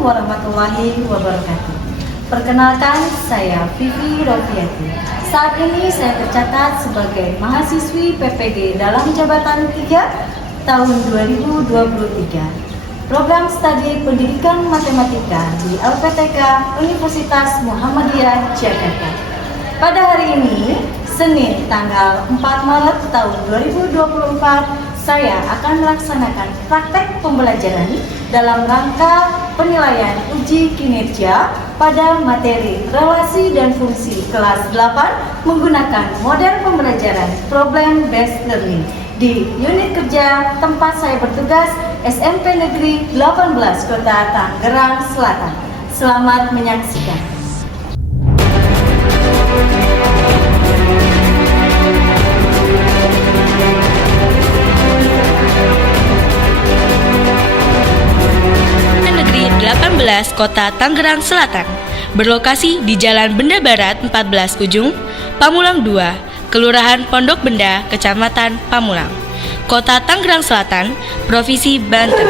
Assalamualaikum warahmatullahi wabarakatuh. Perkenalkan, saya Vivi Rofiati. Saat ini saya tercatat sebagai mahasiswi PPG dalam jabatan 3 tahun 2023. Program studi pendidikan matematika di LPTK Universitas Muhammadiyah Jakarta. Pada hari ini, Senin tanggal 4 Maret tahun 2024, saya akan melaksanakan praktek pembelajaran dalam rangka penilaian uji kinerja pada materi relasi dan fungsi kelas 8 menggunakan model pembelajaran problem based learning di unit kerja tempat saya bertugas SMP Negeri 18 Kota Tangerang Selatan. Selamat menyaksikan. Negeri 18 Kota Tangerang Selatan, berlokasi di Jalan Benda Barat 14 Ujung, Pamulang 2, Kelurahan Pondok Benda, Kecamatan Pamulang, Kota Tangerang Selatan, Provinsi Banten.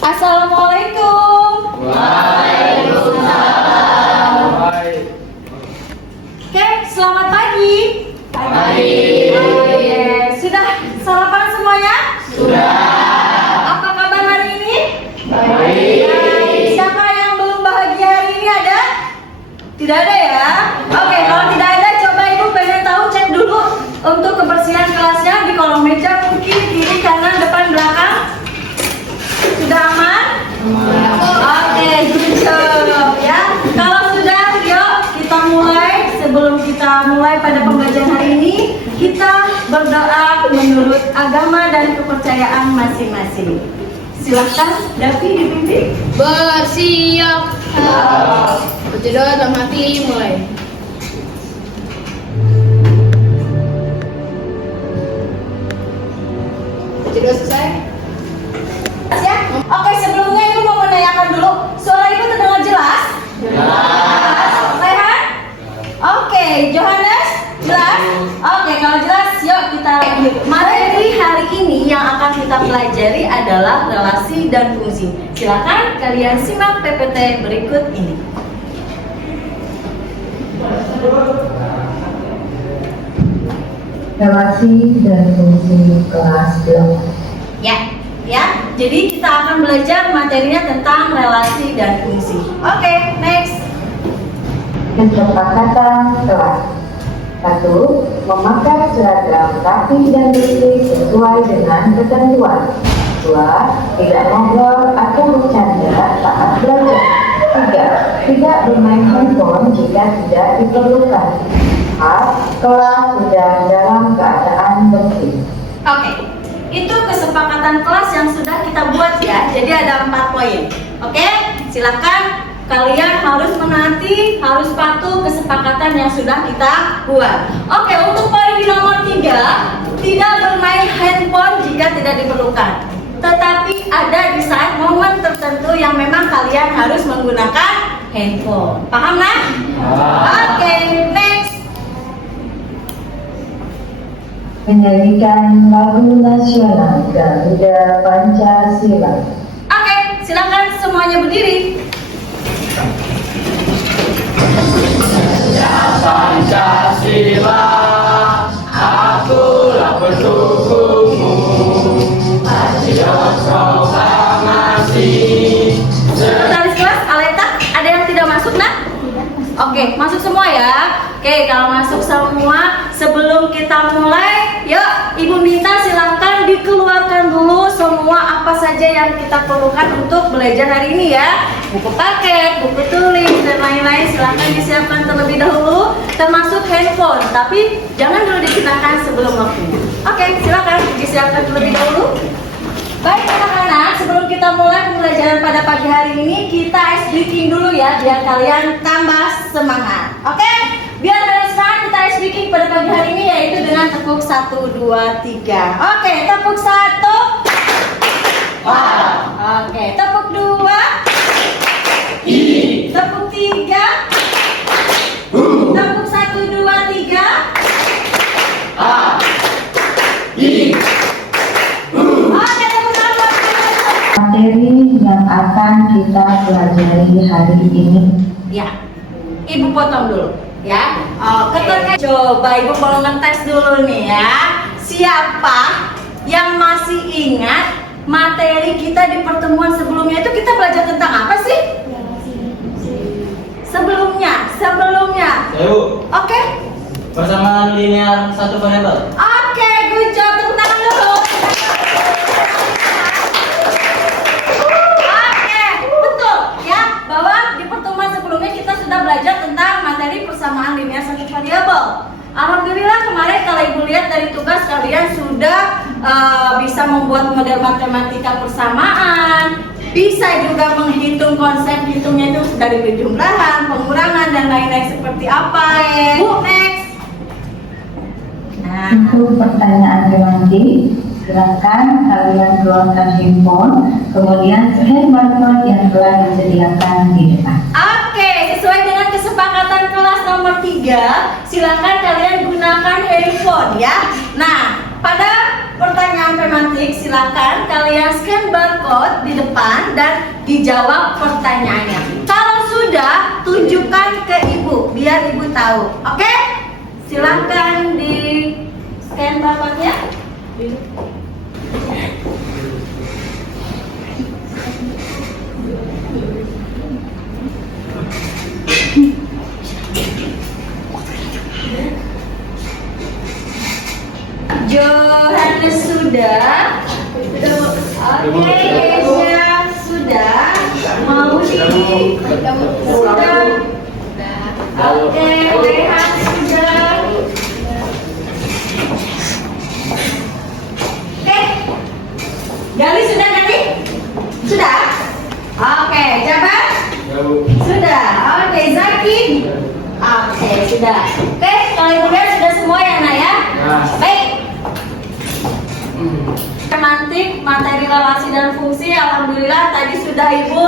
Assalamualaikum. Waalaikumsalam. Oke, selamat pagi. Sudah sarapan semuanya? Sudah. Apa kabar hari ini? Baik. Siapa yang belum bahagia hari ini ada? Tidak ada ya? Oke, kalau tidak ada, coba Ibu pengen tahu, cek dulu untuk kebersihan kelasnya di kolong meja, mungkin kiri, kanan, depan, belakang. Sudah aman? Oke, good job ya. Kalau sudah, yuk kita mulai. Sebelum kita mulai pada pembelajaran hari ini, kita berdoa menurut agama dan kepercayaan masing-masing. Silahkan, Davi dipimpin. Bersiap. Berdoa dalam hati, mulai. Berdoa selesai. Ya? Oke, sebelumnya Ibu mau menanyakan dulu, suara Ibu terdengar jelas? Jelas. Sehat? Oke, Johannes? Jelas? Oke, kalau jelas, yuk kita lanjut. Materi hari ini yang akan kita pelajari adalah relasi dan fungsi. Silakan kalian simak PPT berikut ini. Relasi dan fungsi kelas 8. Ya. Jadi kita akan belajar materinya tentang relasi dan fungsi. Oke, next. Kesepakatan kelas. 1. Memakai seragam rapi dan bersih sesuai dengan ketentuan. 2. Tidak ngobrol atau bercanda saat belajar. 3. Tidak bermain handphone jika tidak diperlukan. 4. Kelas sedang dalam keadaan bersih. Oke, itu kesepakatan kelas yang sudah kita buat ya. Jadi ada 4 poin. Oke, silakan kalian harus menaati, harus patuh kesepakatan yang sudah kita buat. Oke, untuk poin di nomor 3, tidak bermain handphone jika tidak diperlukan. Tetapi ada di saat momen tertentu yang memang kalian harus menggunakan handphone. Paham nah? Oke, next. Menyanyikan lagu nasional Garuda Pancasila. Oke, silakan semuanya berdiri. Pancasila, akulah pendukungmu. Patriot proklamasi. Sekretaris kelas, Aleta, ada yang tidak masuk nak? Oke, masuk semua ya. Oke, kalau masuk semua, sebelum kita mulai, yuk Ibu minta silakan dikeluarkan dulu semua apa saja yang kita perlukan untuk belajar hari ini ya. Buku paket, buku tulis, dan lain-lain silakan disiapkan terlebih dahulu, termasuk handphone. Tapi jangan dulu digunakan sebelum waktu. Oke, silakan disiapkan terlebih dahulu. Baik anak-anak, sebelum kita mulai pembelajaran pada pagi hari ini, kita ice breaking dulu ya, biar kalian tambah semangat. Oke? Biar kalian semangat, kita ice breaking pada pagi hari ini, yaitu dengan tepuk 1, 2, 3. Oke, tepuk 1. Oke, tepuk 2. Tepuk 3. Tepuk 1, 2, 3. kita pelajari hari ini? Ya, Ibu potong dulu ya. Coba Ibu mau ngetes dulu nih ya. Siapa yang masih ingat materi kita di pertemuan sebelumnya itu kita belajar tentang apa sih? Sebelumnya. Ayo, Oke? persamaan linear satu variabel. Oke, good job. Tepuk tangan dulu. Oke, betul ya, bahwa di pertemuan sebelumnya kita sudah belajar tentang materi persamaan linear satu variabel. Alhamdulillah kemarin kalau Ibu lihat dari tugas kalian sudah bisa membuat model matematika persamaan, bisa juga menghitung konsep hitungnya itu dari penjumlahan, pengurangan dan lain-lain seperti apa ya. Bu, next. Nah, Untuk pertanyaan selanjutnya, silakan kalian keluarkan handphone, kemudian scan barcode yang telah disediakan di depan. oke, sesuai dengan kesepakatan kelas nomor 3, silakan kalian gunakan handphone ya. Nah, pada pertanyaan tematik silakan kalian scan barcode di depan dan dijawab pertanyaannya. Kalau sudah, tunjukkan ke Ibu biar Ibu tahu. Oke? Silakan di scan barcode-nya. Johannes sudah. Oke, Keisha sudah. Maudi sudah. Oke, Rehan sudah. Oke. Gali sudah nanti? Sudah? Oke, Jabat? Sudah. Oke, Zaki? Oke, sudah. Oke, kalau Ibu lihat sudah semua ya, Nak ya? Baik. Semantik, materi relasi dan fungsi, alhamdulillah tadi sudah Ibu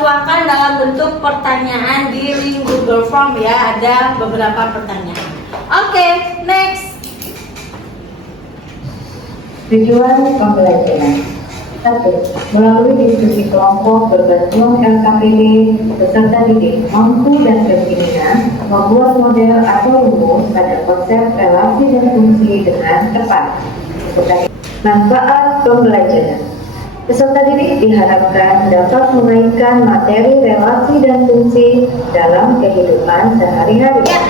tuangkan dalam bentuk pertanyaan di link Google Form ya, ada beberapa pertanyaan. Oke, next. Tujuan pembelajaran 1. Melalui diskusi kelompok berbantuan LKPD, peserta didik mampu dan berkeinginan membuat model atau rumus pada konsep relasi dan fungsi dengan tepat. Manfaat pembelajaran. Peserta didik diharapkan dapat memainkan materi relasi dan fungsi dalam kehidupan sehari-hari. Ya,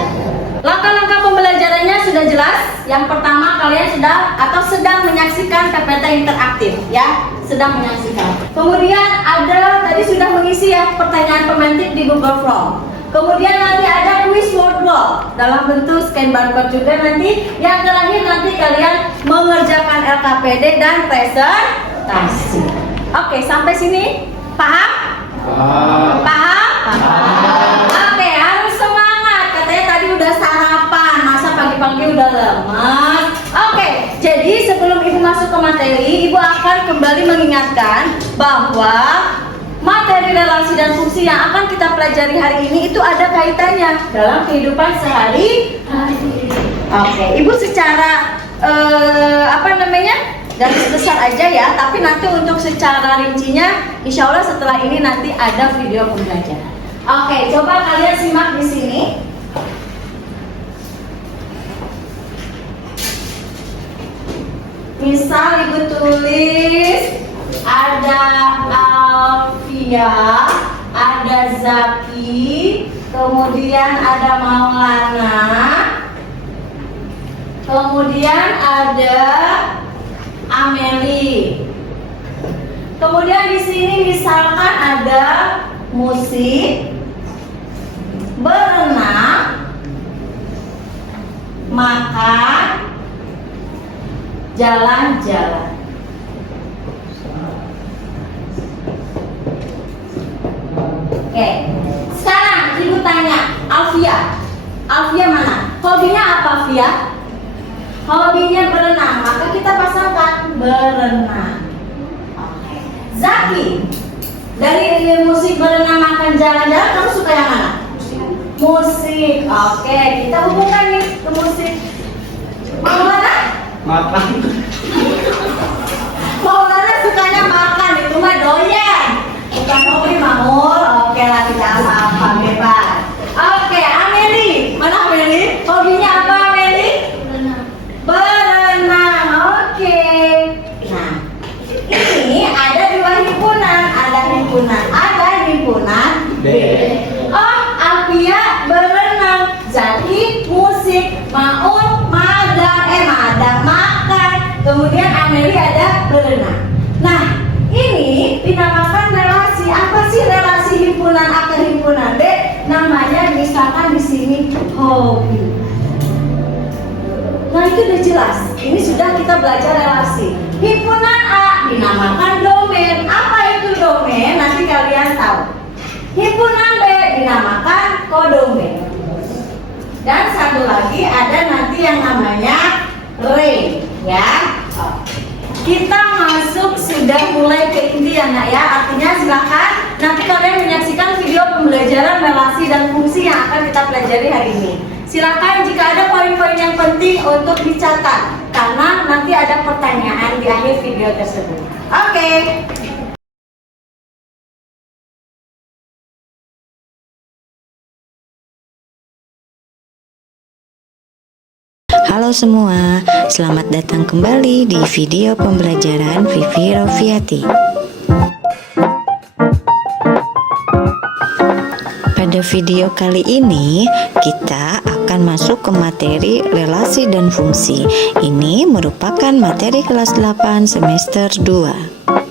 langkah-langkah pembelajarannya sudah jelas. Yang pertama, kalian sudah atau sedang menyaksikan PPT interaktif ya, sedang menyaksikan. Kemudian ada tadi sudah mengisi ya pertanyaan pemantik di Google Form. Kemudian nanti ada quiz word wall dalam bentuk scan barcode juga nanti. Yang terakhir nanti kalian mengerjakan LKPD dan presentasi. Oke, sampai sini paham? Paham? Oke, harus semangat. Katanya tadi udah sarapan, masa pagi-pagi udah lemas. Oke, jadi sebelum Ibu masuk ke materi, Ibu akan kembali mengingatkan bahwa materi relasi dan fungsi yang akan kita pelajari hari ini itu ada kaitannya dalam kehidupan sehari-hari. Oke, Ibu secara garis besar aja ya, tapi nanti untuk secara rincinya, insya Allah setelah ini nanti ada video pembelajaran. Oke, coba kalian simak di sini. Misal Ibu tulis ada Alfia, ada Zaki, kemudian ada Maulana, kemudian ada Ameli. Kemudian di sini misalkan ada musik, berenang, makan, jalan-jalan. Oke, sekarang Ibu tanya, Alfia mana? Hobinya apa, Alfia? Hobinya berenang, maka kita pasangkan berenang. Oke. Zaki, dari musik, berenang, makan, jalan-jalan, kamu suka yang mana? Musik. Oke, kita hubungkan nih ke musik. Maulana? Makan. Maulana sukanya makan, itu mah doyan. Bukan yang hobi Maul. Oke lah, tidak apa-apa, bebas. Oke, Ameli. Mana Ameli? Hobinya apa Ameli? Berenang. Oke. Nah, ini ada dua himpunan. Ada himpunan A dan himpunan B. Oh, Alfia berenang. Zaki musik. Maul madang makan. Kemudian Ameli ada berenang. Nah, ini dinamakan relasi. Apa sih relasi himpunan A ke himpunan B? Namanya misalkan di sini hobi. Nah, itu udah jelas. Ini sudah kita belajar relasi. Himpunan A dinamakan domain. Apa itu domain? Nanti kalian tahu. Himpunan B dinamakan kodomain. Dan satu lagi ada nanti yang namanya range, ya. Kita masuk sudah mulai ke inti ya nak ya. Artinya silakan nanti kalian menyaksikan video pembelajaran relasi dan fungsi yang akan kita pelajari hari ini. Silakan jika ada poin-poin yang penting untuk dicatat karena nanti ada pertanyaan di akhir video tersebut. Oke. Halo semua, selamat datang kembali di video pembelajaran Vivi Rofiati. Pada video kali ini, kita akan masuk ke materi relasi dan fungsi. Ini merupakan materi kelas 8 semester 2.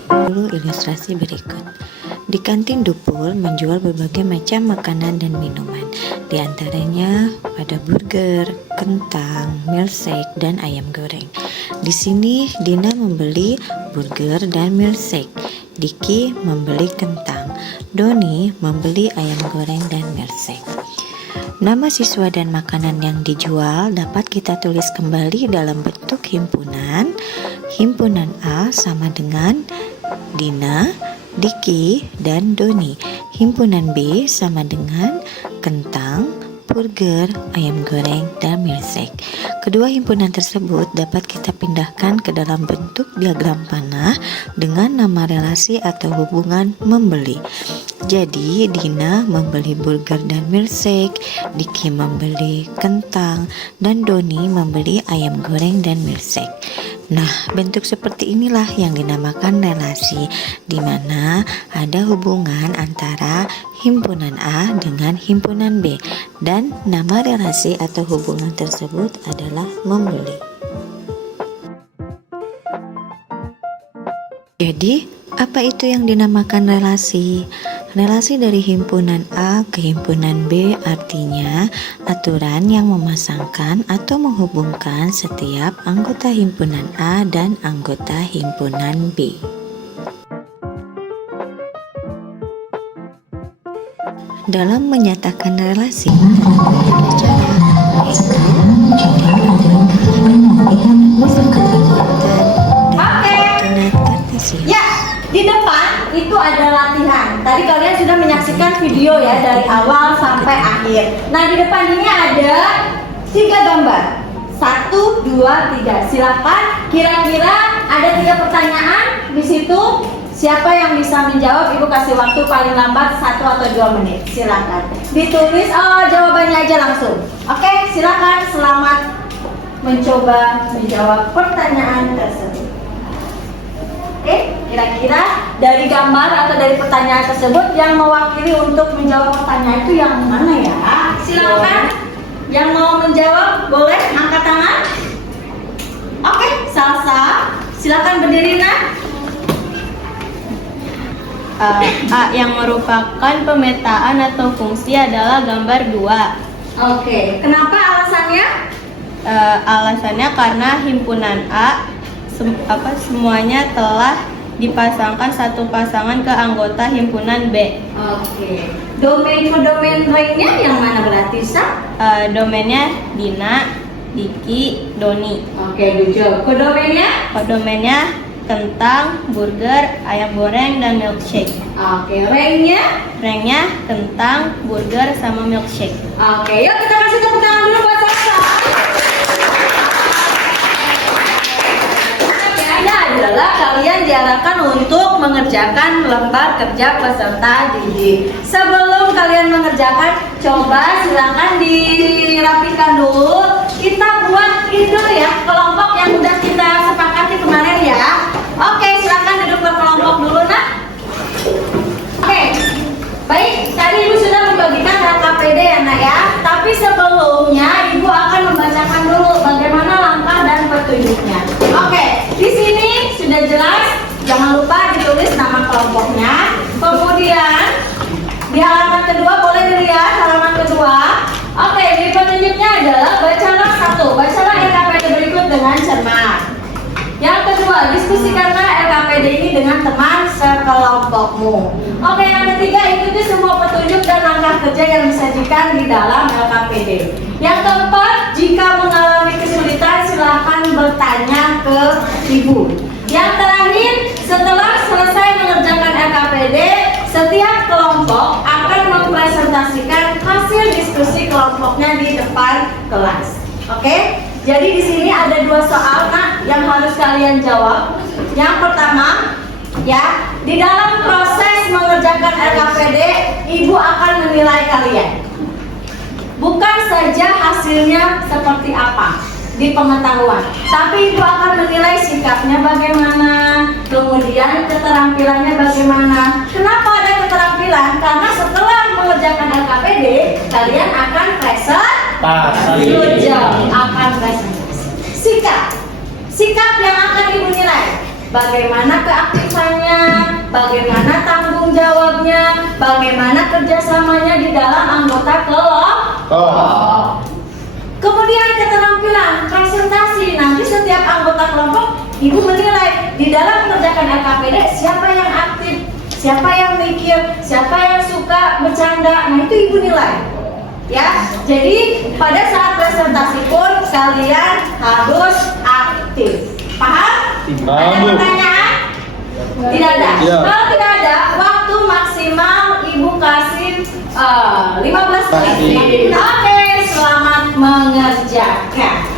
Dulu ilustrasi berikut. Di kantin Dupul menjual berbagai macam makanan dan minuman. Di antaranya ada burger, kentang, milkshake, dan ayam goreng. Di sini Dina membeli burger dan milkshake. Diki membeli kentang. Doni membeli ayam goreng dan milkshake. Nama siswa dan makanan yang dijual dapat kita tulis kembali dalam bentuk himpunan. Himpunan A sama dengan Dina, Diki, dan Doni. Himpunan B sama dengan kentang, burger, ayam goreng, dan milkshake. Kedua himpunan tersebut dapat kita pindahkan ke dalam bentuk diagram panah dengan nama relasi atau hubungan membeli. Jadi Dina membeli burger dan milkshake, Diki membeli kentang, dan Doni membeli ayam goreng dan milkshake. Nah, bentuk seperti inilah yang dinamakan relasi, di mana ada hubungan antara himpunan A dengan himpunan B, dan nama relasi atau hubungan tersebut adalah membeli. Jadi, apa itu yang dinamakan relasi? Relasi dari himpunan A ke himpunan B artinya aturan yang memasangkan atau menghubungkan setiap anggota himpunan A dan anggota himpunan B. Dalam menyatakan relasi, Ya, di depan itu ada latihan. Tadi kalian sudah menyaksikan video ya dari awal sampai akhir. Nah, di depan ini ada 3 gambar. 1, 2, 3. Silakan. Kira-kira ada 3 pertanyaan di situ. Siapa yang bisa menjawab? Ibu kasih waktu paling lambat 1 atau 2 menit. Silakan. Ditulis jawabannya aja langsung. Oke, silakan. Selamat mencoba menjawab pertanyaan tersebut. Oke, kira-kira dari gambar atau dari pertanyaan tersebut yang mewakili untuk menjawab pertanyaan itu yang mana ya? Silakan. Yang mau menjawab boleh angkat tangan. Oke, Salsa, silakan berdiri nak. A yang merupakan pemetaan atau fungsi adalah gambar 2. Oke, kenapa alasannya? Alasannya karena himpunan A semuanya telah dipasangkan satu pasangan ke anggota himpunan B. Oke. Domain lainnya yang mana berarti Sa? Domainnya Dina, Diki, Doni. Oke, good job. Kodomainnya kentang, burger, ayam goreng, dan milkshake. Oke, ranknya kentang, burger, sama milkshake. Oke, yuk kita kasih tepuk tangan dulu buat Salsa. Adalah kalian diarahkan untuk mengerjakan lembar kerja peserta didik. Sebelum kalian mengerjakan, coba silakan dirapikan dulu. Kita buat ini dulu ya, kelompok yang udah kita sepakati kemarin ya. Oke, silakan duduk berkelompok dulu nak. Oke, baik. Tadi ibu sudah membagikan LKPD ya nak ya. Tapi sebelumnya ibu akan membacakan dulu bagaimana langkah dan petunjuknya. Oke, di sini sudah jelas. Jangan lupa ditulis nama kelompoknya. Kemudian di halaman kedua boleh dilihat halaman kedua. Oke, di petunjuknya adalah bacalah bacalah LKPD berikut dengan cermat. Yang kedua, diskusikanlah LKPD ini dengan teman sekelompokmu. Oke, yang ketiga, ikuti semua petunjuk dan langkah kerja yang disajikan di dalam LKPD. Yang keempat, jika mengalami kesulitan silahkan bertanya ke ibu. Yang terakhir, setelah selesai mengerjakan LKPD, setiap kelompok akan mempresentasikan hasil diskusi kelompoknya di depan kelas. Oke? Jadi di sini ada 2 soal nak yang harus kalian jawab. Yang pertama, ya, di dalam proses mengerjakan LKPD, ibu akan menilai kalian. Bukan saja hasilnya seperti apa di pengetahuan, tapi ibu akan menilai sikapnya bagaimana, kemudian keterampilannya bagaimana. Kenapa ada keterampilan? Karena setelah mengerjakan LKPD, kalian akan akan presentasi. Sikap yang akan ibu nilai, bagaimana keaktifannya, bagaimana tanggung jawabnya, bagaimana kerjasamanya di dalam anggota kelompok. Kemudian keterampilan presentasi, nanti setiap anggota kelompok ibu menilai di dalam mengerjakan LKPD siapa yang aktif, siapa yang mikir, siapa yang suka bercanda. Nah itu ibu nilai. Ya, jadi pada saat presentasi pun kalian harus aktif. Paham? Ada pertanyaan? Tidak ada. Ya. Kalau tidak ada, waktu maksimal ibu kasih 15 menit. Oke, selamat mengerjakan.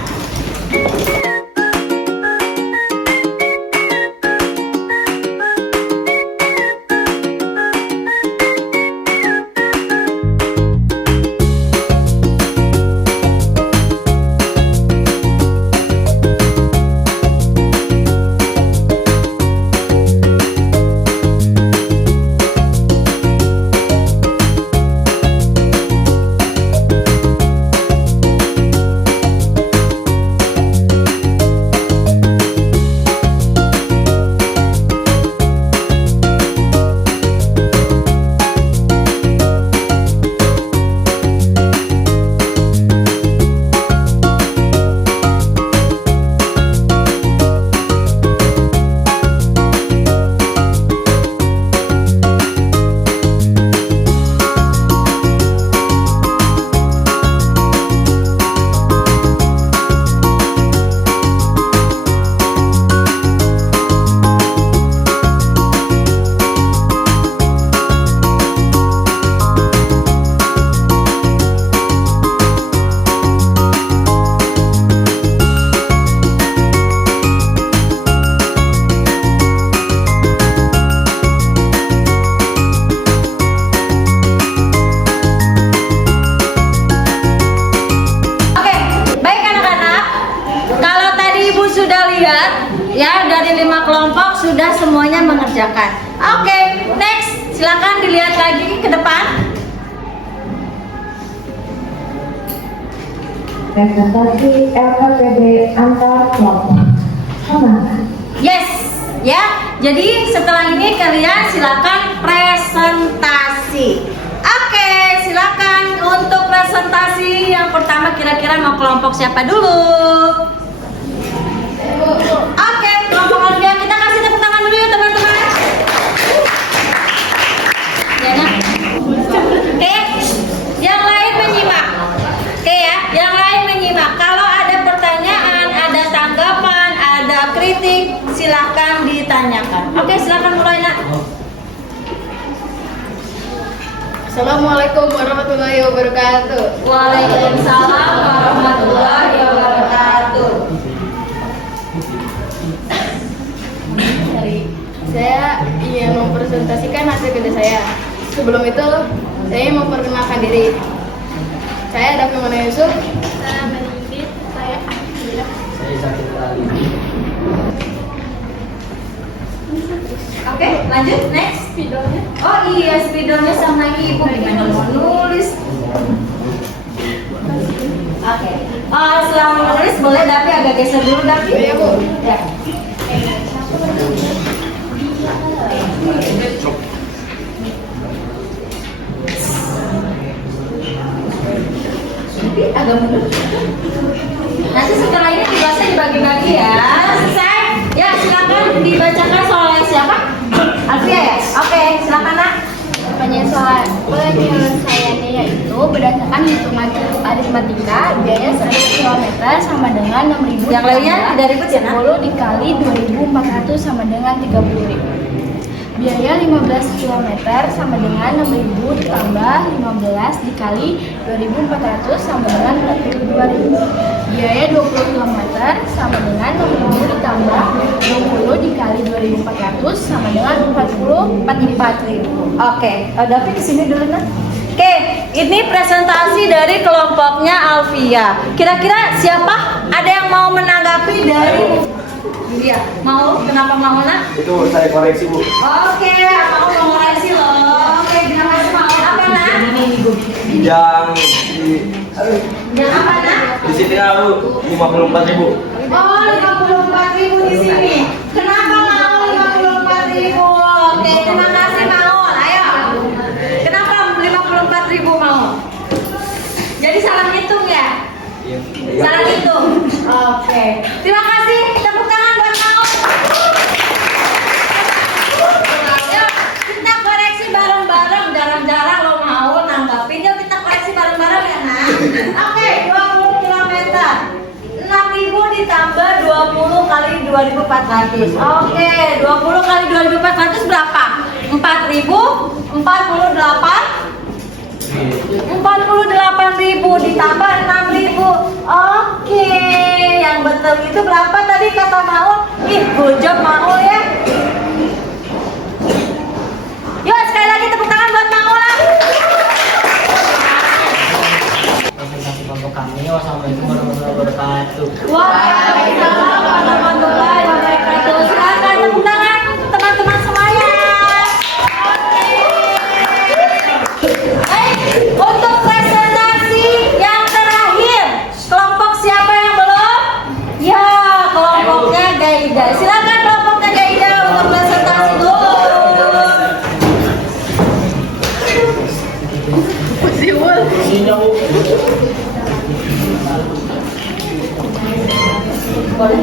Sudah semuanya mengerjakan. Oke, next. Silakan dilihat lagi ke depan. Presentasi LKPD antar kelompok. Yes, ya. Jadi setelah ini kalian silakan presentasi. Oke, silakan untuk presentasi yang pertama kira-kira mau kelompok siapa dulu? Oke, kelompok kerja kita kasih tepuk tangan dulu ya teman-teman. Ya, nah. Oke, yang lain menyimak. Oke ya, yang lain menyimak. Kalau ada pertanyaan, ada tanggapan, ada kritik, silakan ditanyakan. Oke, silakan mulai nak. Assalamualaikum warahmatullahi wabarakatuh. Waalaikumsalam warahmatullahi wabarakatuh. Saya ingin mempresentasikan hasil kerja saya. Sebelum itu, saya memperkenalkan diri. Saya Davi Mana Yusuf. Saya Benedit. Saya Akila. Saya Zakir Ali. Oke, lanjut next. Spidolnya. Oh iya, spidolnya sama ibu gimana mau nulis? Oke. Selama menulis boleh Davi agak geser dulu Davi. Iya, Bu. Ya. Nanti agak mundur. Nanti setelah ini tugasnya dibagi-bagi ya. Selesai. Ya silakan dibacakan soalnya siapa? Alfia ya. Oke, silakan nak. Penyesuaian saya yaitu berdasarkan hitungan aritmatika biaya 100 km sama dengan 6.000 Yang lainnya tidak ribet ya nak? 10 dikali 2.400 sama dengan 30.000. Biaya 15 km sama dengan 6.000 ditambah 15 dikali 2.400 sama dengan 42.000. Biaya 20 km sama dengan 6.000 ditambah 20 dikali 2.400 sama dengan 44.000. Oke, Davi kesini dulu nak. Oke, ini presentasi dari kelompoknya Alfia. Kira-kira siapa? Ada yang mau menanggapi dari Iya, mau? Kenapa mau nak? Itu saya koreksi Bu. Oke, mau mengoreksi loh. Oke, terima kasih mau. Apa nak? Yang di Yang apa nak? di sini Bu 54.000. Oh, 54.000 di sini. Kenapa mau 54.000? Oke, terima kasih mau. Ayo. Kenapa 54.000 mau? Jadi salah hitung ya? Salah hitung. Oke. Terima kasih. Tepuk tangan buat mau. Yuk, kita koreksi bareng-bareng. Jarang-jarang lo mau nanggapin. Yuk kita koreksi bareng-bareng ya nak. Oke, 20 km. 6.000 ditambah 20 kali 2.400. Oke, 20 kali 2.400 berapa? 4.000, 48. 48.000 ditambah 6.000. Oke, yang betul itu berapa tadi kata Maul? Ih, good job Maul ya. Yuk sekali lagi tepuk tangan buat Maul lah. Presentasi kelompok kami. Wassalamualaikum warahmatullahi wabarakatuh. Waalaikumsalam warahmatullahi wabarakatuh. Silakan tepuk tangan teman-teman semuanya. Baik, untuk presentasi yang terakhir, kelompok siapa yang belum? Ya, kelompoknya Gaida. Silakan kelompoknya Gaida untuk presentasi dulu. Isinya Bu. Boleh?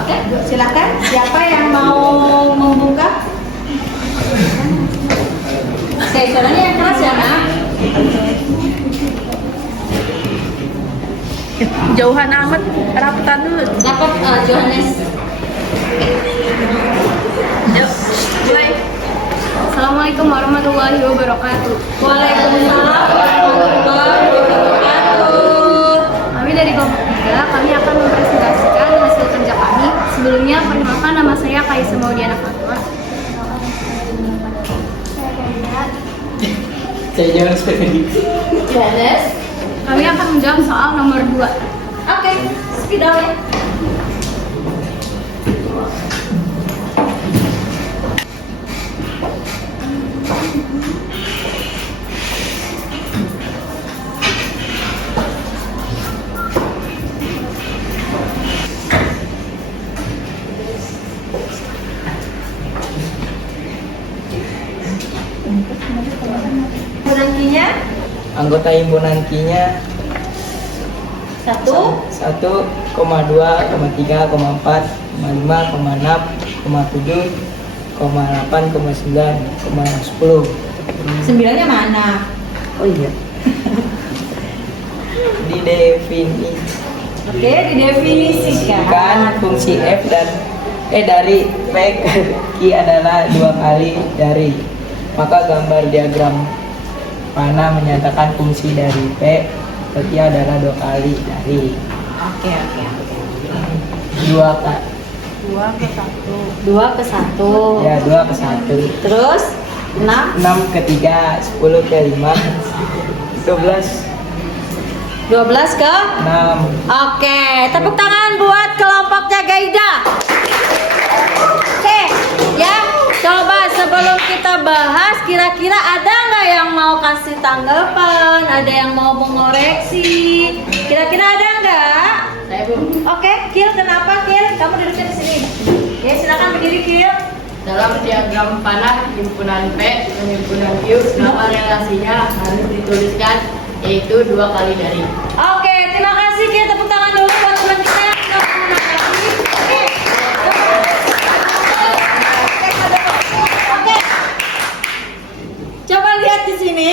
Oke, silakan. Siapa yang mau membuka? Oke, suaranya yang keras ya, Nak. Jauhan amat, rapetan dulu. Dapat Johannes. Mulai. Assalamualaikum warahmatullahi wabarakatuh. Waalaikumsalam warahmatullahi wabarakatuh. Kami dari kelompok 3, kami akan mempresentasikan hasil kerja kami. Sebelumnya, perkenalkan nama saya Kaisa Maudiana Fatwa. Saya jangan seperti Johannes. Kami akan menjawab soal nomor 2. Oke, spidolnya. Himpunankinya Anggota himpunankinya 1. 1,2, 3, 4, 5, 6, 7, 8, 9, 10. 9-nya mana? Oh iya. Didefinisikan Oke, didefinisikan. fungsi F dan dari P ke Q adalah 2 kali dari. Maka gambar diagram panah menyatakan fungsi dari P ke Q adalah 2 kali dari. Oke. 2 kali 2 ke 1. Ya, 2 ke 1. Terus 6 6 ke 3, 10 ke 5, 12 ke 6. Oke, tepuk tangan buat kelompoknya Gaida. Oke, ya, coba sebelum kita bahas, kira-kira ada nggak yang mau kasih tanggapan? Ada yang mau mengoreksi? Kira-kira ada nggak? Saya belum. Oke, Kil, kenapa Kil? Kamu duduknya di sini. Ya, silakan berdiri Kil. Dalam diagram panah himpunan P dan himpunan Q, nama relasinya harus dituliskan yaitu 2 kali dari. Oke, terima kasih Kil. Tepuk tangan dulu buat teman kita yang sudah menanggapi. Oke. Coba lihat di sini.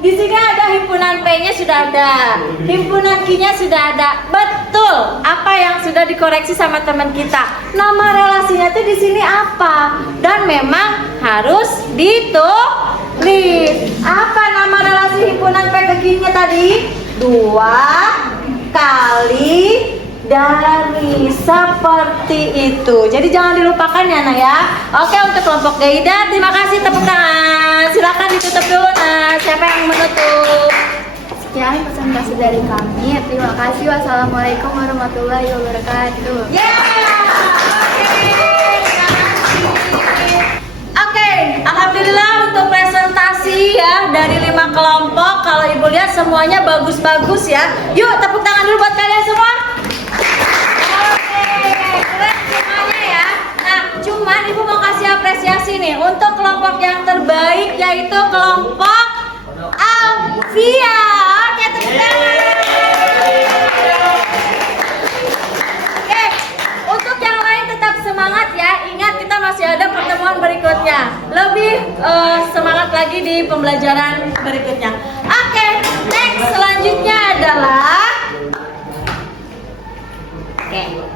Di sini ada himpunan P-nya sudah ada, himpunan Q-nya sudah ada. Betul. Apa yang sudah dikoreksi sama teman kita? Nama relasinya itu di sini apa? Dan memang harus ditulis. Apa nama relasi himpunan P ke Q-nya tadi? 2 kali dari, seperti itu. Jadi jangan dilupakan ya Nak ya. Oke, untuk kelompok Gaida, terima kasih, tepuk tangan. Silakan ditutup dulu Nah. Siapa yang menutup? Sekian presentasi dari kami. Terima kasih. Wassalamualaikum warahmatullahi wabarakatuh. Oke, alhamdulillah untuk presentasi ya dari 5 kelompok. Kalau Ibu lihat semuanya bagus-bagus ya. Yuk tepuk tangan dulu buat kalian semua. Oke, keren semuanya ya. Nah, cuman Ibu mau kasih apresiasi nih untuk kelompok yang terbaik, yaitu kelompok Alfia. Oke, tepuk tangan. Oke, untuk yang lain tetap semangat ya. Ingat kita masih ada pertemuan berikutnya. Lebih semangat lagi di pembelajaran berikutnya. Oke, next selanjutnya adalah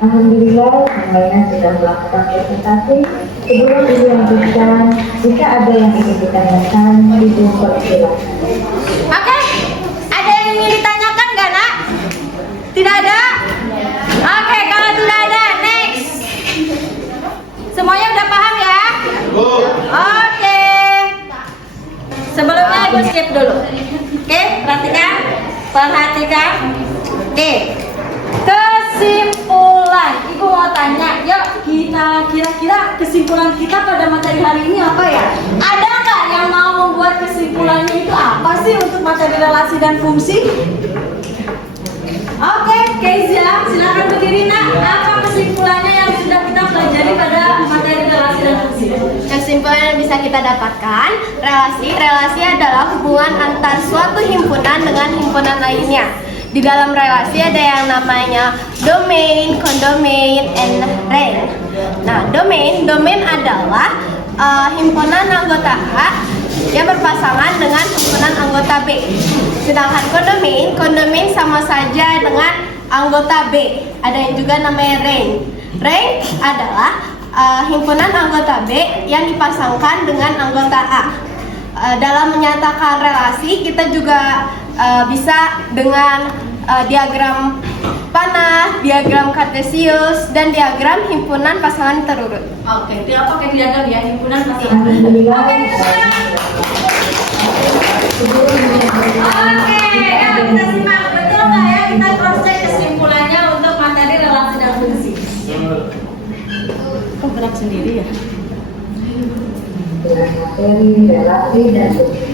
Alhamdulillah, semuanya sudah melakukan presentasi. Sebelum dilanjutkan, jika ada yang ingin ditanyakan, dipersilakan. Oke, ada yang ingin ditanyakan nggak Nak? Tidak ada? Oke, kalau tidak ada, next. Semuanya udah paham ya? Oke. Sebelumnya Ibu skip dulu. Oke, perhatikan. Oke. Kesimpulan. Ibu mau tanya, yuk kita kira-kira kesimpulan kita pada materi hari ini apa ya? Ada nggak yang mau membuat kesimpulannya itu apa sih untuk materi relasi dan fungsi? Oke, Kezia, silakan berdiri Nak. Apa kesimpulannya yang sudah kita pelajari pada materi relasi dan fungsi? Kesimpulan yang bisa kita dapatkan, relasi adalah hubungan antar suatu himpunan dengan himpunan lainnya. Di dalam relasi ada yang namanya domain, condomain, and rank. Nah, domain adalah himpunan anggota A yang berpasangan dengan himpunan anggota B. Sedangkan condomain sama saja dengan anggota B. Ada yang juga namanya rank. Rank adalah himpunan anggota B yang dipasangkan dengan anggota A. Dalam menyatakan relasi kita juga bisa dengan diagram panah, diagram kartesius, dan diagram himpunan pasangan terurut. Oke, dia pakai diagram ya, himpunan pasangan. Alhamdulillah. Oke, ya kita simak. Betul nggak ya kita cross check kesimpulannya untuk materi relasi dan fungsi? Kok gerak sendiri ya? Dengan materi relasi dan fungsi.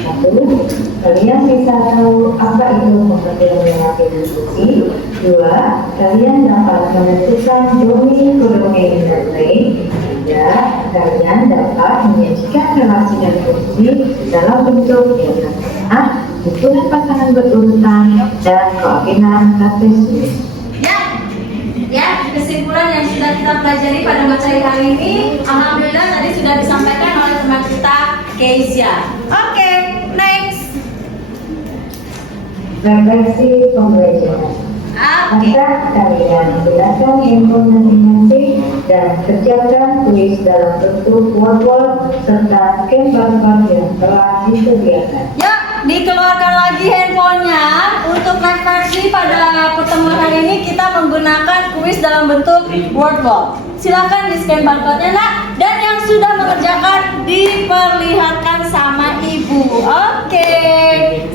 1. Kalian bisa tahu apa itu pengertian relasi dan fungsi. 2. Kalian dapat menentukan domain, codomain, dan rank. 3. Kalian dapat menyajikan relasi dan fungsi dalam bentuk diagram panah, himpunan pasangan berurutan, dan koordinat kartesius. Ya, kesimpulan yang sudah kita pelajari pada materi hari ini, alhamdulillah tadi sudah disampaikan oleh teman kita Kezia. Oke, next. Refleksi pembelajaran. Oke. Maka kalian gunakan handphone masing-masing dan kerjakan tulis dalam bentuk word serta scan barcode yang telah disediakan. Yuk, dikeluarkan lagi handphonenya. Untuk refleksi pada pertemuan hari ini kita menggunakan kuis dalam bentuk word cloud. Silakan di scan barcode-nya nak. Dan yang sudah mengerjakan diperlihatkan sama ibu. Oke,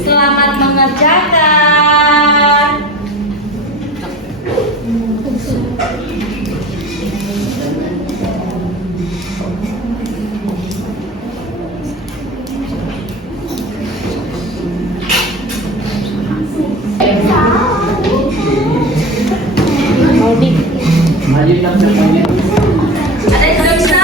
selamat mengerjakan. Ada yang sudah bisa?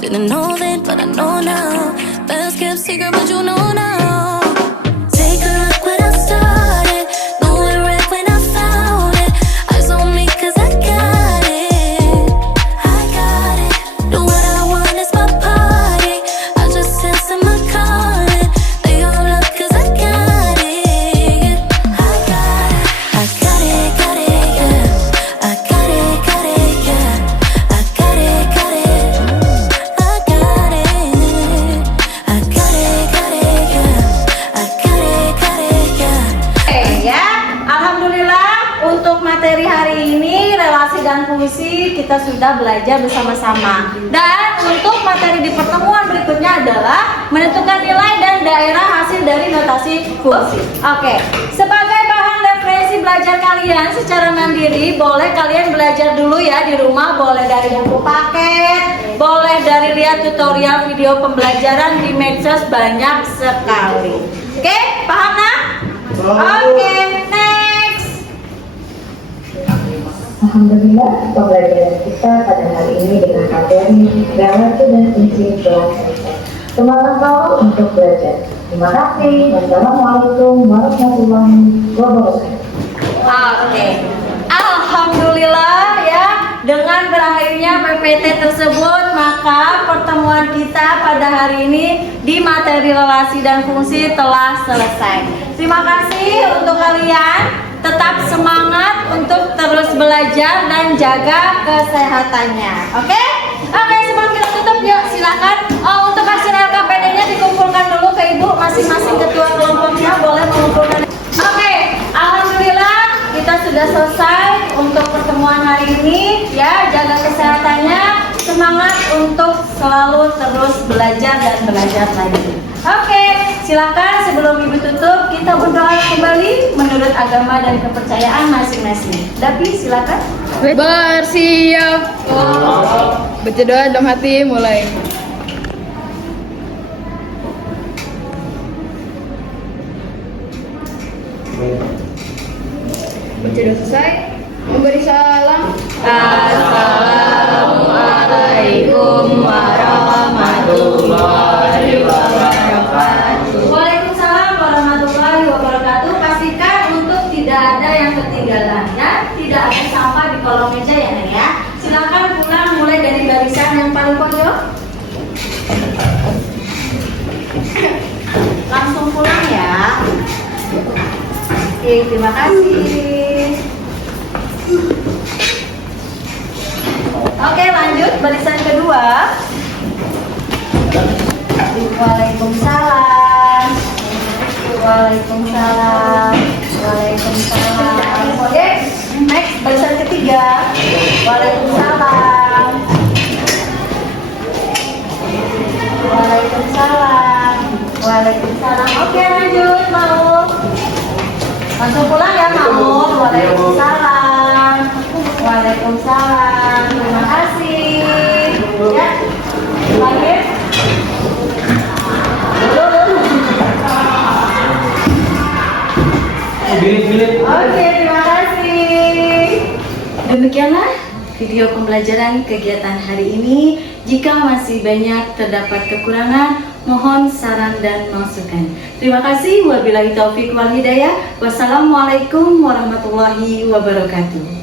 Didn't know then, but I know now. Best kept secret, but you know now. Take a look when I started. Knew it right when I found it. Eyes on me 'cause I got it. I got it. Do what I want, it's my party. I just sense in my calling. They all up 'cause I got it. I got it. I got it, yeah. I got it, yeah. I got it, yeah. Untuk materi hari ini relasi dan fungsi kita sudah belajar bersama-sama. Dan untuk materi di pertemuan berikutnya adalah menentukan nilai dan daerah hasil dari notasi fungsi. Oke, sebagai bahan referensi belajar kalian secara mandiri, boleh kalian belajar dulu ya di rumah, boleh dari buku paket, boleh dari lihat tutorial video pembelajaran di medsos, banyak sekali. Oke, paham nak? Oke, next. Alhamdulillah, pembelajaran kita pada hari ini dengan materi relasi dan fungsi telah selesai. Semangat selalu untuk belajar. Terima kasih. Wassalamualaikum warahmatullahi wabarakatuh. Oke, alhamdulillah ya, dengan berakhirnya PPT tersebut maka pertemuan kita pada hari ini di materi relasi dan fungsi telah selesai. Terima kasih untuk kalian. Tetap semangat untuk terus belajar dan jaga kesehatannya. Oke? Oke, sebelum kita tutup yuk silakan untuk hasil LKPD-nya dikumpulkan dulu ke ibu, masing-masing ketua kelompoknya boleh mengumpulkan. Oke, alhamdulillah kita sudah selesai untuk pertemuan hari ini ya. Jaga kesehatannya, semangat untuk selalu terus belajar dan belajar lagi. Oke, silakan sebelum ibu tutup kita berdoa kembali menurut agama dan kepercayaan masing-masing. Dapi silakan. Bersiap. Baca doa dalam hati mulai. Baca doa selesai. Memberi salam. Assalamualaikum warahmatullahi wabarakatuh. Waalaikumsalam warahmatullahi wabarakatuh. Pastikan untuk tidak ada yang ketinggalan ya, tidak ada sampah di kolong meja ya Neng ya. Silakan pulang mulai dari barisan yang paling pojok. Langsung pulang ya. Oke, terima kasih. Oke, lanjut barisan kedua. Waalaikumsalam. Waalaikumsalam. Waalaikumsalam. Oke, next barisan ketiga. Waalaikumsalam. Waalaikumsalam. Waalaikumsalam. Oke, lanjut mau. Langsung pulang ya mau. Waalaikumsalam. Waalaikumsalam. Terima kasih. Ya. Lanjut. Oke, terima kasih. Demikianlah video pembelajaran kegiatan hari ini. Jika masih banyak terdapat kekurangan, mohon saran dan masukan. Terima kasih. Wabillahi taufik wal hidayah. Wassalamualaikum warahmatullahi wabarakatuh.